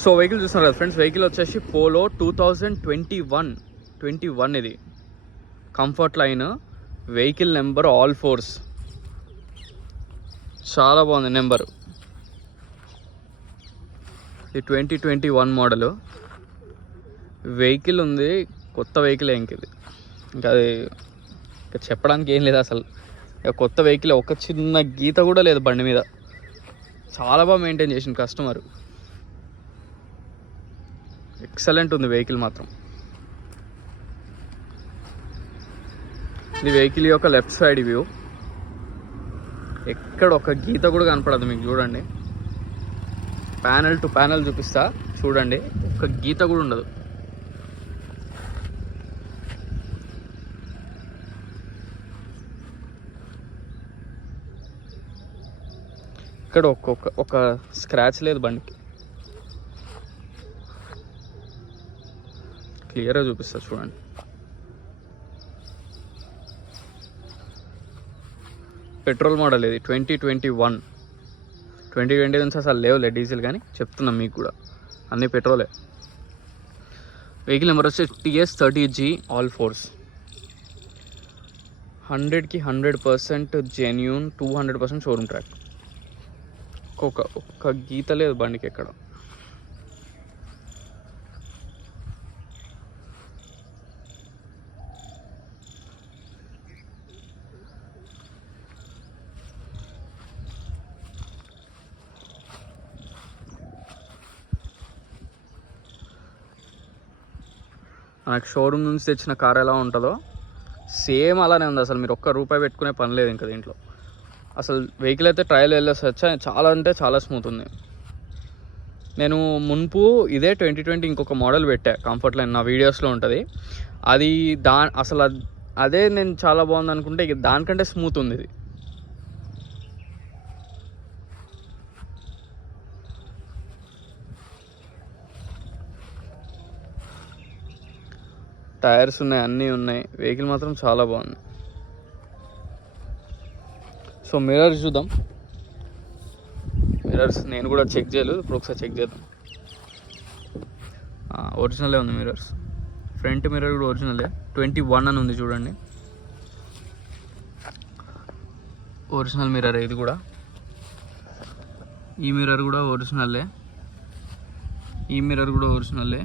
So vehicle చూస్తున్నారు కదా friends, vehicle వచ్చేసి పోలో 2021 ఇది comfort line. Vehicle number all force, చాలా బాగుంది నెంబరు. ఇది 2021 మోడలు వెహికల్ ఉంది, కొత్త వెహికల్ ఇంక ఇంకా అది ఇంకా చెప్పడానికి ఏం లేదు అసలు. ఇక కొత్త వెహికల్, ఒక చిన్న గీత కూడా లేదు బండి మీద. చాలా బాగా మెయింటైన్ చేసింది కస్టమర్. ఎక్సలెంట్ ఉంది వెహికల్ మాత్రం. ఇది వెహికల్ యొక్క లెఫ్ట్ సైడ్ వ్యూ. ఎక్కడ ఒక గీత కూడా కనపడదు మీకు, చూడండి. ప్యానల్ టు ప్యానల్ చూపిస్తా చూడండి, ఒక గీత కూడా ఉండదు. ఇక్కడ ఒక స్క్రాచ్ లేదు బండికి. క్లియర్గా చూపిస్తా చూడండి. పెట్రోల్ మోడల్ ఇది 2021. 2020 నుంచి అసలు లేవులే డీజిల్, కానీ చెప్తున్నాం మీకు కూడా అన్నీ పెట్రోలే. వెహికల్ నెంబర్ వచ్చి TS30G ఆల్ ఫోర్స్. 100కి 100% జెన్యూన్, 200% షోరూమ్ ట్రాక్. ఒక్క గీత లేదు బండికి ఎక్కడ. మనకు షోరూమ్ నుంచి తెచ్చిన కార్ ఎలా ఉంటుందో సేమ్ అలానే ఉంది. అసలు మీరు ఒక్క రూపాయి పెట్టుకునే పని లేదు ఇంకా దీంట్లో. అసలు వెహికల్ అయితే ట్రయల్ వెళ్ళేసి వచ్చా, చాలా అంటే చాలా స్మూత్ ఉంది. నేను మున్పు ఇదే 2020 ఇంకొక మోడల్ పెట్టా కంఫర్ట్ లైన్, నా వీడియోస్లో ఉంటుంది అది. అసలు అదే నేను చాలా బాగుంది అనుకుంటే ఇక దానికంటే స్మూత్ ఉంది ఇది. టైర్స్ ఉన్నాయి, అన్నీ ఉన్నాయి. వెహికల్ మాత్రం చాలా బాగుంది. సో మిర్రర్స్ చూద్దాం. మిర్రర్స్ నేను కూడా చెక్ చేయలేదు, ఇప్పుడు ఒకసారి చెక్ చేద్దాం. ఒరిజినలే ఉంది మిర్రర్స్. ఫ్రంట్ మిర్రర్ కూడా ఒరిజినలే, 21 అని ఉంది చూడండి. ఒరిజినల్ మిర్రర్ ఇది కూడా. ఈ మిర్రర్ కూడా ఒరిజినల్లే, ఈ మిర్రర్ కూడా ఒరిజినల్లే.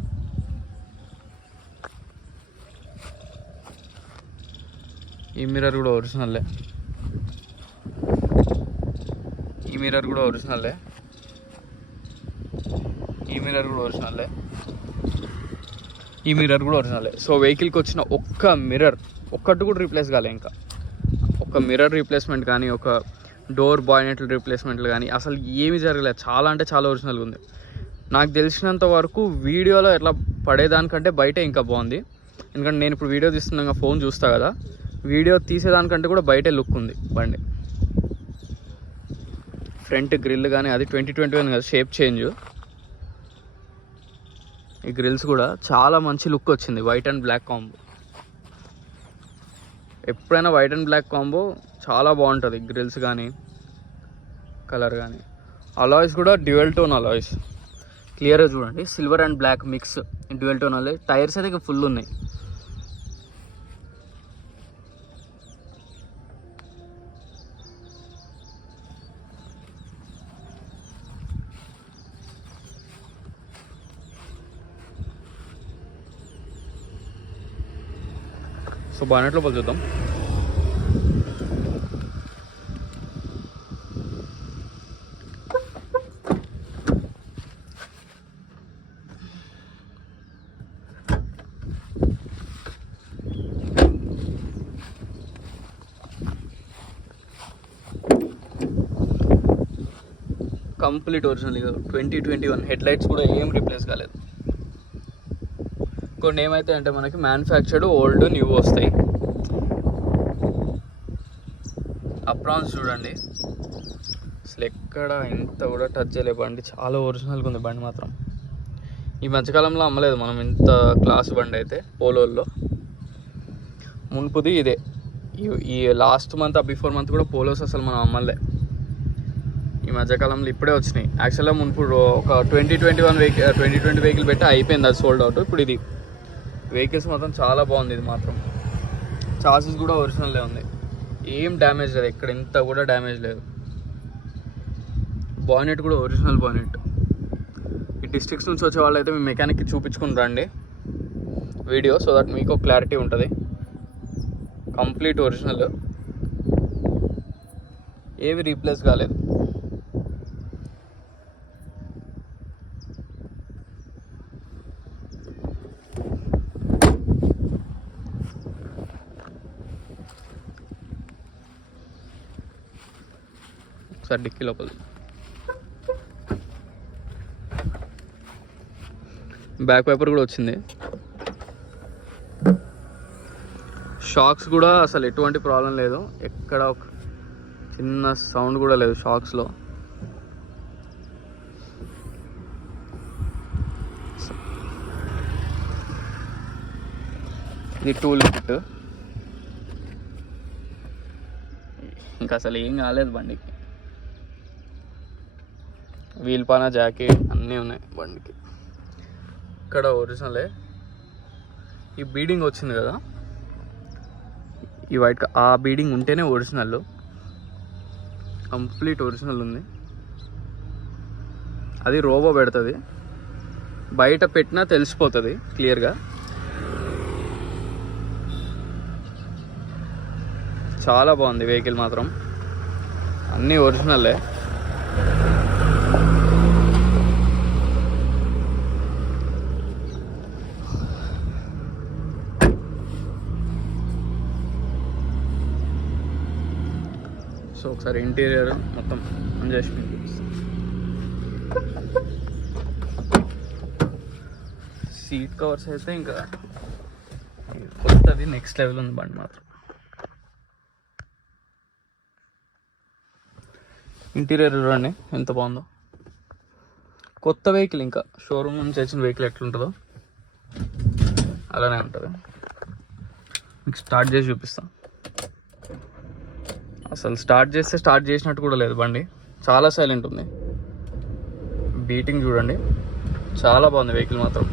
ఈ మిర్రర్ కూడా ఒరిజినల్లే, ఈ మిర్రర్ కూడా ఒరిజినల్లే, ఈ మిర్రర్ కూడా ఒరిజినల్లే, ఈ మిర్రర్ కూడా ఒరిజినల్లే. సో వెహికల్కి వచ్చిన ఒక్క మిర్రర్ ఒక్కటి కూడా రీప్లేస్ కాలే. ఇంకా ఒక మిర్రర్ రీప్లేస్మెంట్ కానీ, ఒక డోర్ బాయినెట్లు రీప్లేస్మెంట్లు కానీ అసలు ఏమీ జరగలేదు. చాలా అంటే చాలా ఒరిజినల్గా ఉంది. నాకు తెలిసినంత వరకు వీడియోలో ఎట్లా పడేదానికంటే బయటే ఇంకా బాగుంది. ఎందుకంటే నేను ఇప్పుడు వీడియో తీస్తున్నాగా ఫోన్ చూస్తా కదా, వీడియో తీసేదానికంటే కూడా బయటే లుక్ ఉంది బండి. ఫ్రంట్ గ్రిల్ కానీ అది 2021 కదా, షేప్ చేంజ్. ఈ గ్రిల్స్ కూడా చాలా మంచి లుక్ వచ్చింది, వైట్ అండ్ బ్లాక్ కాంబో. ఎప్పుడైనా వైట్ అండ్ బ్లాక్ కాంబో చాలా బాగుంటుంది, గ్రిల్స్ కానీ కలర్ కానీ. అలాయిస్ కూడా డ్యూయల్ టోన్ అలాయిస్, క్లియర్గా చూడండి. Silver and black mix dual tone alloys. Tyres అయితే ఫుల్ ఉన్నాయి. సో బానెట్ లోపల చూద్దాం. Complete original 2021. హెడ్ లైట్స్ కూడా ఏం రీప్లేస్ కాలేదు. కొన్ని ఏమైతే అంటే మనకి మ్యానుఫ్యాక్చర్డ్ ఓల్డ్ న్యూ వస్తాయి. అప్రాన్స్ చూడండి, అసలు ఎక్కడ ఇంత కూడా టచ్ చేయలే బండి. చాలా ఒరిజినల్గా ఉంది బండి మాత్రం. ఈ మధ్యకాలంలో అమ్మలేదు మనం ఇంత క్లాస్ బండి అయితే పోలోల్లో. మున్పుది ఇదే. ఈ లాస్ట్ మంత్ బిఫోర్ మంత్ కూడా పోలోస్ అసలు మనం అమ్మలే. ఈ మధ్యకాలంలో ఇప్పుడే వచ్చినాయి. యాక్చువల్గా మునుపు ఒక 2020 వెహికల్ పెట్టి అయిపోయింది, అది సోల్డ్ అవుట్. ఇప్పుడు ఇది వెహికల్స్ మాత్రం చాలా బాగుంది. ఇది మాత్రం చాసిస్ కూడా ఒరిజినల్లే ఉంది, ఏం డ్యామేజ్ లేదు, ఎక్కడ ఇంత కూడా డ్యామేజ్ లేదు. బానెట్ కూడా ఒరిజినల్ బానెట్. ఈ డిస్ట్రిక్ట్స్ నుంచి వచ్చే వాళ్ళు అయితే మీ మెకానిక్కి చూపించుకుని రండి వీడియో, సో దట్ మీకు క్లారిటీ ఉంటుంది. కంప్లీట్ ఒరిజినల్, ఏవి రీప్లేస్ కాలేదు. ఒకసారి డిక్కీ లోపల బ్యాక్ వైపర్ కూడా వచ్చింది. షాక్స్ కూడా అసలు ఎటువంటి ప్రాబ్లం లేదు, ఎక్కడ ఒక చిన్న సౌండ్ కూడా లేదు షాక్స్లో. ఇది టూల్ కిట్, ఇంకా అసలు ఏం కాలేదు బండికి. వీల్ పానా జాకెట్ అన్నీ ఉన్నాయి బండికి. ఇక్కడ ఒరిజినలే. ఈ బీడింగ్ వచ్చింది కదా, ఈ వైట్ ఆ బీడింగ్ ఉంటేనే ఒరిజినల్, కంప్లీట్ ఒరిజినల్ ఉంది. అది రోబో పెడుతుంది, బయట పెట్టినా తెలిసిపోతుంది క్లియర్గా. చాలా బాగుంది వెహికల్ మాత్రం, అన్నీ ఒరిజినల్లే. సో ఒకసారి ఇంటీరియర్ మొత్తం ఆన్ చేసి మీకు చూపిస్తాను. సీట్ కవర్స్ అయితే ఇంకా కొత్తది, నెక్స్ట్ లెవెల్ ఉంది బండి మాత్రం. ఇంటీరియర్ చూడండి ఎంత బాగుందో, కొత్త వెహికల్. ఇంకా షోరూమ్ నుంచి వచ్చిన వెహికల్ ఎట్లుంటుందో అలానే ఉంటుంది. మీకు స్టార్ట్ చేసి చూపిస్తాను. అసలు స్టార్ట్ చేసినట్టు కూడా లేదు బండి, చాలా సైలెంట్ ఉంది. బీటింగ్ చూడండి, చాలా బాగుంది వెహికల్ మాత్రం.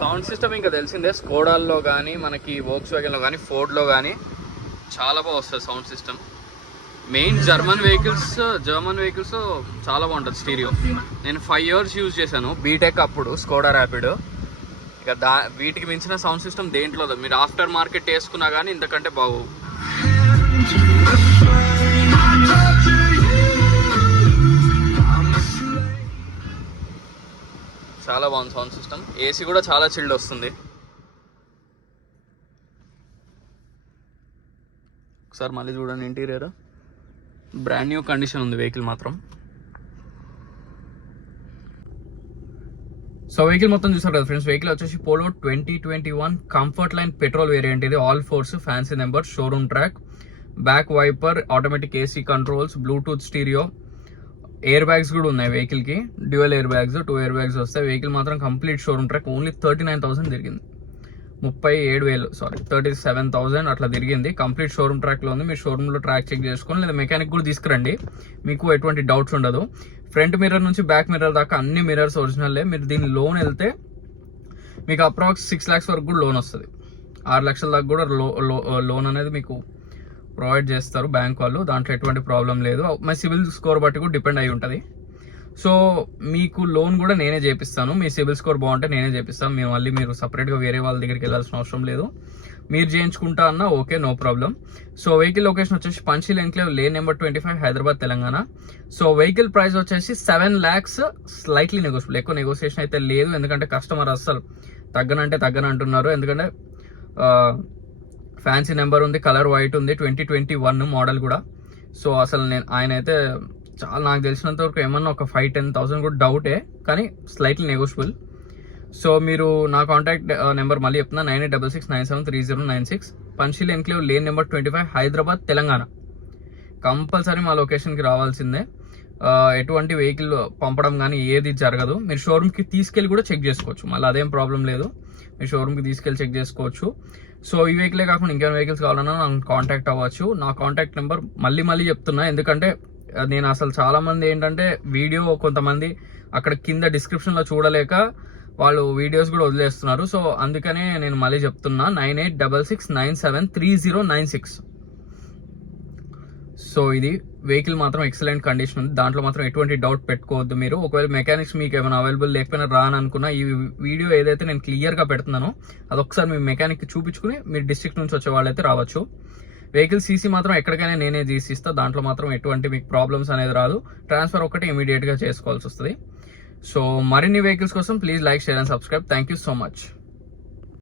సౌండ్ సిస్టమ్ ఇంకా తెలిసిందే, స్కోడాల్లో కానీ మనకి వోక్స్ వ్యాగన్లో కానీ ఫోర్డ్లో కానీ చాలా బాగా వస్తుంది sound system. Main German vehicles చాలా బాగుంటుంది స్టీరియో. నేను 5 years యూజ్ చేశాను బీటెక్ అప్పుడు, స్కోడా ర్యాపిడ్. ఇక వీటికి మించిన సౌండ్ సిస్టమ్ దేంట్లో మీరు ఆఫ్టర్ మార్కెట్ వేసుకున్నా కానీ ఇంతకంటే బాగు. చాలా బాగుంది సౌండ్ సిస్టమ్. ఏసీ కూడా చాలా చిల్డ్ వస్తుంది. ఒకసారి మళ్ళీ చూడండి ఇంటీరియర్, బ్రాండ్ న్యూ కండిషన్ ఉంది వెహికల్ మాత్రం. సో వెహికల్ మొత్తం చూసారు కదా ఫ్రెండ్స్. వెహికల్ వచ్చేసి Polo 2021 comfort line petrol variant. ఇది all fours, fancy number, showroom track, back wiper, automatic AC controls, bluetooth stereo, air bags కూడా ఉన్నాయి వెహికల్ కి. Dual air bags, 2 air bags వస్తాయి. వెహికల్ మాత్రం కంప్లీట్ షోరూమ్ ట్రాక్. ఓన్లీ 39,000 తిరిగింది, 37,000 అట్లా తిరిగింది. Complete showroom track లో ఉంది. మీరు షోరూమ్ లో ట్రాక్ చెక్ చేసుకొని లేదా మెకానిక్ కూడా తీసుకురండి, మీకు ఎటువంటి డౌట్స్ ఉండదు. ఫ్రంట్ మిర్రర్ నుంచి బ్యాక్ మిర్రర్ దాకా అన్ని మిర్రర్స్ ఒరిజినల్లే. మీరు దీని లోన్ వెళ్తే మీకు అప్రాక్స్ 6 lakhs వరకు కూడా లోన్ వస్తుంది. 6 లక్షల దాకా కూడా లోన్ అనేది మీకు ప్రొవైడ్ చేస్తారు బ్యాంక్ వాళ్ళు. దాంట్లో ఎటువంటి ప్రాబ్లం లేదు. మా సివిల్ స్కోర్ బట్టి కూడా డిపెండ్ అయి ఉంటుంది. సో మీకు లోన్ కూడా నేనే చేపిస్తాను. మీ సివిల్ స్కోర్ బాగుంటే నేనే చేపిస్తాను. మీరు సపరేట్గా వేరే వాళ్ళ దగ్గరికి వెళ్ళాల్సిన అవసరం లేదు. మీరు చేయించుకుంటా అన్నా okay, no problem. So vehicle location వచ్చేసి Panchsheel enclave, lane number 25, Hyderabad, Telangana. So vehicle price వచ్చేసి 7 lakhs, స్లైట్లీ నెగోషియబుల్. ఎక్కువ నెగోషియేషన్ అయితే లేదు, ఎందుకంటే కస్టమర్ అస్సలు తగ్గను అంటున్నారు. ఎందుకంటే ఫ్యాన్సీ నెంబర్ ఉంది, కలర్ వైట్ ఉంది, 2021 మోడల్ కూడా. సో అసలు ఆయన అయితే చాలా, నాకు తెలిసినంత వరకు ఏమన్నా ఒక 5-10,000 కూడా డౌటే, కానీ స్లైట్లీ నెగోషియబుల్. సో మీరు నా కాంటాక్ట్ నెంబర్ మళ్ళీ చెప్తున్నా 9866973096. Panchsheel enclave lane number 25, Hyderabad, Telangana. Compulsory మా లొకేషన్కి రావాల్సిందే. ఎటువంటి వెహికల్ పంపడం కానీ ఏది జరగదు. మీరు షోరూమ్కి తీసుకెళ్ళి కూడా చెక్ చేసుకోవచ్చు, మళ్ళీ అదేం ప్రాబ్లం లేదు. మీరు షోరూమ్కి తీసుకెళ్ళి చెక్ చేసుకోవచ్చు. సో ఈ వెహికలే కాకుండా ఇంకేమైనా వెహికల్స్ కావాలన్నా నన్ను కాంటాక్ట్ అవ్వచ్చు. నా కాంటాక్ట్ నెంబర్ మళ్ళీ చెప్తున్నా, ఎందుకంటే నేను అసలు చాలామంది ఏంటంటే వీడియో కొంతమంది అక్కడ కింద డిస్క్రిప్షన్లో చూడలేక వాళ్ళు వీడియోస్ కూడా వదిలేస్తున్నారు. సో అందుకనే నేను మళ్ళీ చెప్తున్నా 9866973096. సో ఇది వెహికల్ మాత్రం ఎక్సలెంట్ కండిషన్ ఉంది, దాంట్లో మాత్రం ఎటువంటి డౌట్ పెట్టుకోవద్దు మీరు. ఒకవేళ మెకానిక్స్ మీకు ఏమైనా అవైలబుల్ లేకపోయినా రాననుకున్నా ఈ వీడియో ఏదైతే నేను క్లియర్గా పెడుతున్నానో అదొకసారి మీ మెకానిక్కి చూపించుకుని మీరు డిస్ట్రిక్ట్ నుంచి వచ్చే వాళ్ళైతే రావచ్చు. వెహికల్ సీసీ మాత్రం ఎక్కడికైనా నేనే తీసిస్తా, దాంట్లో మాత్రం ఎటువంటి మీకు ప్రాబ్లమ్స్ అనేది రాదు. ట్రాన్స్ఫర్ ఒకటి ఇమీడియట్గా చేసుకోవాల్సి వస్తుంది. సో మరిన్ని వెహికల్స్ కోసం please like, share and subscribe. Thank you so much.